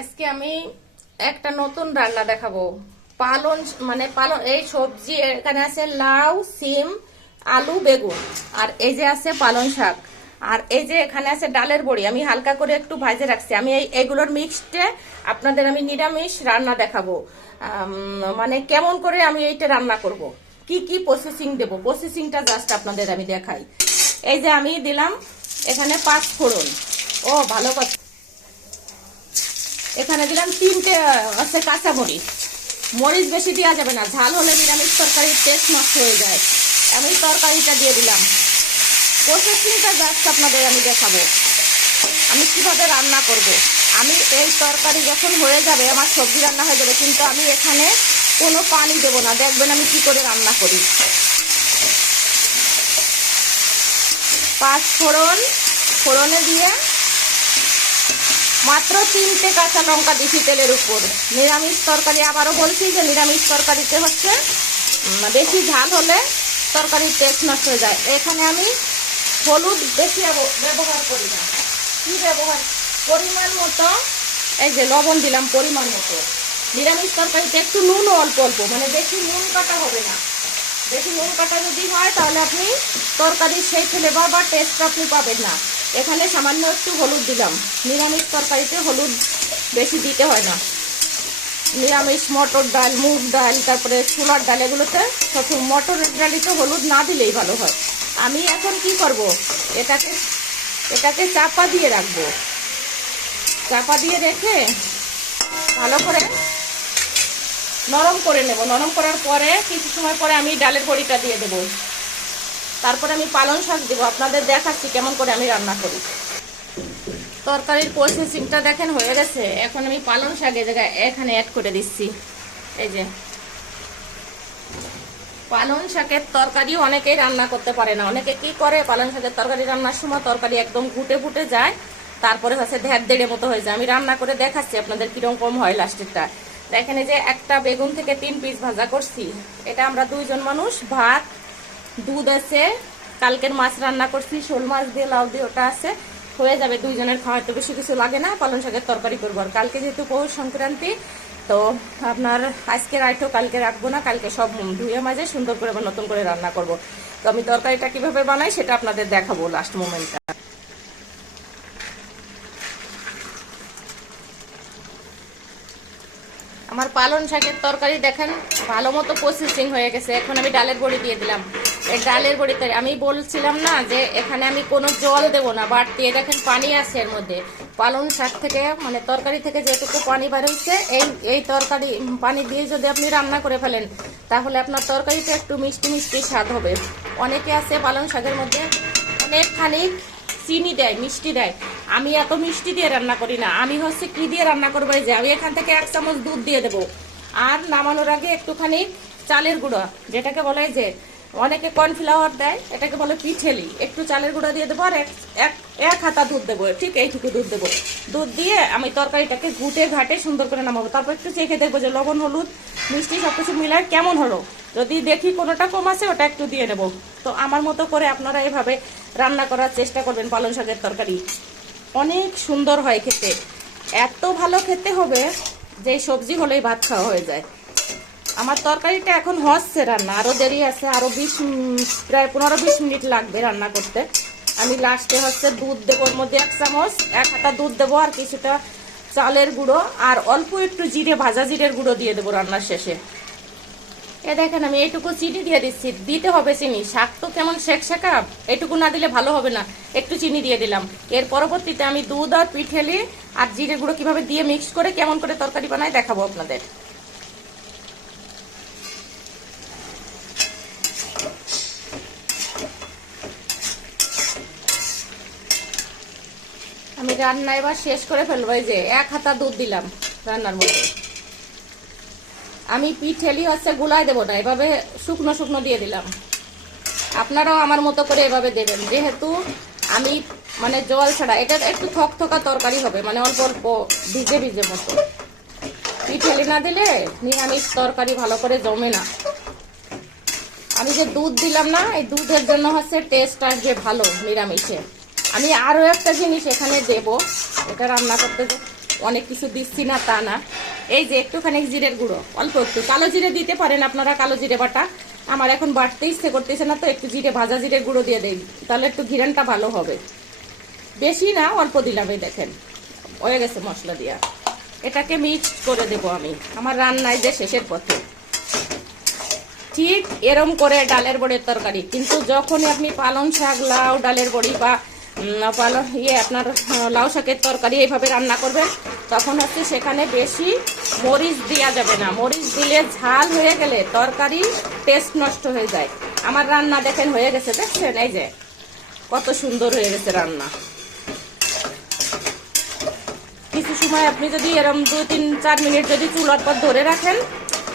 আজকে আমি একটা নতুন রান্না দেখাবো। পালং পালং এই সবজি এখানে আছে লাউ, সিম, আলু, বেগুন, আর এই যে আছে পালং শাক, আর এই যে এখানে আছে ডালের বড়ি। আমি হালকা করে একটু ভাজে রাখছি। আমি এইগুলোর মিক্সডে আপনাদের আমি নিরামিষ রান্না দেখাবো। মানে কেমন করে আমি এইটা রান্না করব, কি কি প্রসেসিং দেব, প্রসেসিংটা জাস্ট আপনাদের আমি দেখাই। এই যে আমি দিলাম এখানে 5 ফোড়ন। ও ভালো কথা, এখানে দিলাম 3টে আছে কাঁচা মরিচ। মরিচ বেশি দেওয়া যাবে না, ঝাল হলে নিরামিষ তরকারির টেস্ট নষ্ট হয়ে যায়। আমি তরকারিটা দিয়ে দিলাম। প্রসেসিংটা জাস্ট আপনাদের আমি দেখাবো আমি কিভাবে রান্না করব। আমি এই তরকারি যখন হয়ে যাবে, আমার সবজি রান্না হয়ে যাবে, কিন্তু আমি এখানে কোনো পানি দেবো না। দেখবেন আমি কি করে রান্না করি। 5 ফোড়ন, ফোড়নে দিয়ে মাত্র 3টে কাঁচা লঙ্কা দিছি তেলের উপর। নিরামিষ তরকারি, আবারও বলছি যে নিরামিষ তরকারিতে হচ্ছে বেশি ঝাল হলে তরকারির টেস্ট নষ্ট হয়ে যায়। এখানে আমি হলুদ বেশি ব্যবহার করি না। কি ব্যবহার, পরিমাণ মতো এই যে লবণ দিলাম পরিমাণ মতো। নিরামিষ তরকারিতে একটু নুনও অল্প অল্প, মানে বেশি নুন কাটা হবে না। বেশি নুন কাটা যদি হয় তাহলে আপনি তরকারির সেই ফ্লেভার বা টেস্ট আপনি পাবেন না। এখানে সামান্য একটু হলুদ দিলাম। নিরামিষ তরকারিতে হলুদ বেশি দিতে হয় না। নিরামিষ মটর ডাল, মুগ ডাল, তারপরে ছোলার ডাল, এগুলোতে সব মটরের ডালিতে হলুদ না দিলেই ভালো হয়। আমি এখন কি করব, এটাকে চাপা দিয়ে রাখবো। চাপা দিয়ে রেখে ভালো করে নরম করে নেব। নরম করার পরে কিছু সময় পরে আমি ডালের বড়িটা দিয়ে দেব। তারপরে আমি পালং শাক দেবো। আপনাদের দেখাচ্ছি কেমন করে আমি রান্না করি। তরকারির প্রসেসিংটা দেখেন হয়ে গেছে। এখন আমি পালং শাকের জায়গায় এখানে অ্যাড করে দিচ্ছি। এই যে পালং শাকের তরকারিও অনেকেই রান্না করতে পারে না। অনেকে কি করে, পালং শাকের তরকারি রান্নার সময় তরকারি একদম ঘুটে ফুটে যায়, তারপরে হচ্ছে ঢের দেড়ে মতো হয়ে যায়। আমি রান্না করে দেখাচ্ছি আপনাদের কিরকম হয় লাস্টেরটা। দেখেন যে একটা বেগুন থেকে 3 পিস ভাজা করছি। এটা আমরা 2 জন মানুষ, ভাত, দুধ আছে, কালকের মাছ রান্না করছি শোল মাছ দিয়ে, লাউ দিয়ে, ওটা আছে, হয়ে যাবে 2 জনের খাওয়া। তো বেশি কিছু লাগে না। পালং শাকের তরকারি করবো। আর কালকে যেহেতু পৌষ সংক্রান্তি, তো আপনার আজকে রাইটো কালকে রাখবো না। কালকে সব ধুয়ে মাজে সুন্দর করে নতুন করে রান্না করব। তো আমি তরকারিটা কিভাবে বানাই সেটা আপনাদের দেখাবো লাস্ট মোমেন্টটা। আমার পালং শাকের তরকারি দেখেন ভালো মতো প্রসেসিং হয়ে গেছে। এখন আমি ডালের বড়ি দিয়ে দিলাম। এই ডালের বড়িতে আমি বলছিলাম না যে এখানে আমি কোনো জল দেবো না বাড়তি। দেখেন পানি আছে এর মধ্যে। পালং শাক থেকে মানে তরকারি থেকে যেটুকু পানি বার হয়েছে, এই তরকারি পানি দিয়ে যদি আপনি রান্না করে ফেলেন, তাহলে আপনার তরকারিটা একটু মিষ্টি মিষ্টি স্বাদ হবে। অনেকে আছে পালং শাকের মধ্যে অনেকখানি চিনি দেয়, মিষ্টি দেয়। আমি এত মিষ্টি দিয়ে রান্না করি না। আমি হচ্ছে কি দিয়ে রান্না করবো, যে আমি এখান থেকে 1 চামচ দুধ দিয়ে দেবো। আর নামানোর আগে একটুখানি চালের গুঁড়ো, যেটাকে বলে যে অনেকে কর্নফ্লাওয়ার দেয়, এটাকে বলে পিঠেলি, একটু চালের গুঁড়ো দিয়ে দেবো। আর এক হাতা দুধ দেবো, ঠিক এইটুকু দুধ দেবো। দুধ দিয়ে আমি তরকারিটাকে ঘুটে ঘাটে সুন্দর করে নামাবো। তারপর একটু চেখে দেখবো যে লবণ, হলুদ, মিষ্টি সবকিছু মিলায় কেমন হলো। যদি দেখি কোনোটা কম আছে, ওটা একটু দিয়ে নেবো। তো আমার মতো করে আপনারা এভাবে রান্না করার চেষ্টা করবেন। পালং শাকের তরকারি অনেক সুন্দর হয় খেতে। এত ভালো খেতে হবে যে সবজি হলেই ভাত খাওয়া হয়ে যায়। আমার তরকারিটা এখন হচ্ছে রান্না, আরও দেরি আছে। আরও প্রায় 15-20 মিনিট লাগবে রান্না করতে। আমি লাস্টে হচ্ছে দুধ দেবো, ওর মধ্যে 1 চামচ, 1 হাতা দুধ দেবো, আর কিছুটা চালের গুঁড়ো, আর অল্প একটু জিরে, ভাজা জিরের গুঁড়ো দিয়ে দেবো রান্নার শেষে। এ দেখেন আমি এইটুকু চিনি দিয়ে দিচ্ছি। দিতে হবে চিনি, শাক তো কেমন শেকা, এইটুকু না দিলে ভালো হবে না। একটু চিনি দিয়ে দিলাম। এর পরবর্তীতে আমি দুধ আর পিঠেলি আর জিরে গুঁড়ো কিভাবে দিয়ে মিক্স করে কেমন করে তরকারি বানাই দেখাবো আপনাদের। আমি রান্না এবার শেষ করে ফেলবো। এই যে 1 হাতা দুধ দিলাম রান্নার মধ্যে। আমি পিঠেলি হচ্ছে গুলাই দেবো না, এভাবে শুকনো শুকনো দিয়ে দিলাম। আপনারাও আমার মতো করে এভাবে দেবেন। যেহেতু আমি মানে জল ছাড়া, এটা একটু থকথকা তরকারি হবে, মানে অল্প অল্প ভিজে ভিজে মতো। পিঠেলি না দিলে নিরামিষ তরকারি ভালো করে জমে না। আমি যে দুধ দিলাম না, এই দুধের জন্য হচ্ছে টেস্ট আসবে ভালো নিরামিষে। আমি আরও একটা জিনিস এখানে দেব, এটা রান্না করতে অনেক কিছু দিচ্ছি না তা না। এই যে একটুখানি জিরের গুঁড়ো, অল্প একটু কালো জিরে দিতে পারেন আপনারা, কালো জিরে বাটা। আমার এখন বাটতে ইচ্ছে করতেছে না, তো একটু জিরে, ভাজা জিরের গুঁড়ো দিয়ে দেই, তাহলে একটু ঘিরানটা ভালো হবে। বেশি না, অল্প দিলাম। এই দেখেন হয়ে গেছে মশলা দিয়া। এটাকে মিক্স করে দেব আমি আমার রান্নায় যে শেষের পথে। ঠিক এরম করে ডালের বড়ির তরকারি। কিন্তু যখনই আপনি পালং শাক, লাউ ডালের বড়ি বা আপনার লাউ শাকের তরকারি এইভাবে রান্না করবেন, তখন হচ্ছে সেখানে বেশি মরিচ দেওয়া যাবে না। মরিচ দিলে ঝাল হয়ে গেলে তরকারি টেস্ট নষ্ট হয়ে যায়। আমার রান্না দেখেন হয়ে গেছে, দেখছেন এই যে কত সুন্দর হয়ে গেছে রান্না। কিছু সময় আপনি যদি এরকম 2-3-4 মিনিট যদি চুলার পর ধরে রাখেন,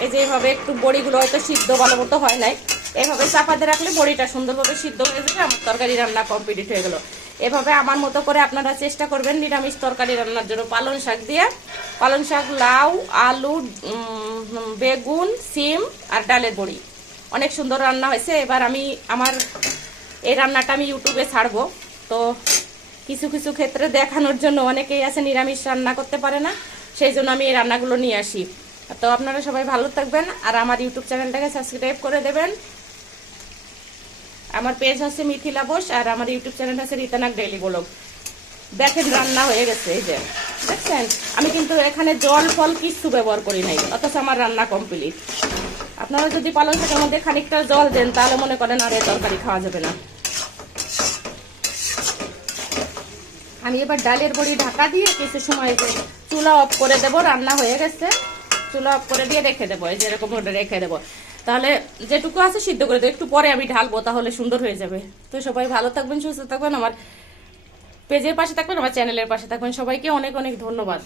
এই যে এইভাবে একটু বড়িগুলো হয়তো সিদ্ধ ভালো মতো হয় নাই, এভাবে চাপাতে রাখলে বড়িটা সুন্দরভাবে সিদ্ধ হয়ে যাবে। আমার তরকারি রান্না কমপ্লিট হয়ে গেল। এভাবে আমার মতো করে আপনারা চেষ্টা করবেন নিরামিষ তরকারি রান্নার জন্য। পালং শাক দিয়ে, পালং শাক, লাউ, আলু, বেগুন, সিম আর ডালের বড়ি, অনেক সুন্দর রান্না হয়েছে। এবার আমি আমার এই রান্নাটা আমি ইউটিউবে ছাড়বো। তো কিছু কিছু ক্ষেত্রে দেখানোর জন্য, অনেকেই আছে নিরামিষ রান্না করতে পারে না, সেই জন্য আমি এই রান্নাগুলো নিয়ে আসি। তো আপনারা সবাই ভালো থাকবেন, আর আমার ইউটিউব চ্যানেলটাকে সাবস্ক্রাইব করে দেবেন। আমার পেজ হচ্ছে মিথিলা বোস, আর আমার ইউটিউব চ্যানেল হচ্ছে রিতানাক ডেইলি ব্লগ। দেখেন রান্না হয়ে গেছে, এই যে দেখছেন। আমি কিন্তু এখানে জল ফল কিছু ব্যবহার করি নাই, অথচ আমার রান্না কমপ্লিট। আপনারা যদি পালং শাকের মধ্যে খানিকটা জল দেন, তাহলে মনে করেন আর এই তরকারি খাওয়া যাবে না। আমি এবার ডালের বড়ি ঢাকা দিয়ে কিছু সময় চুলা অফ করে দেবো। রান্না হয়ে গেছে, চুলা অফ করে দিয়ে রেখে দেবো, এই যে এরকম রেখে দেবো। তাহলে যেটুকু আছে সিদ্ধ করে দেবো, একটু পরে আমি ঢালবো, তাহলে সুন্দর হয়ে যাবে। তো সবাই ভালো থাকবেন, সুস্থ থাকবেন, আমার পেজের পাশে থাকবেন, আমার চ্যানেলের পাশে থাকবেন। সবাইকে অনেক অনেক ধন্যবাদ।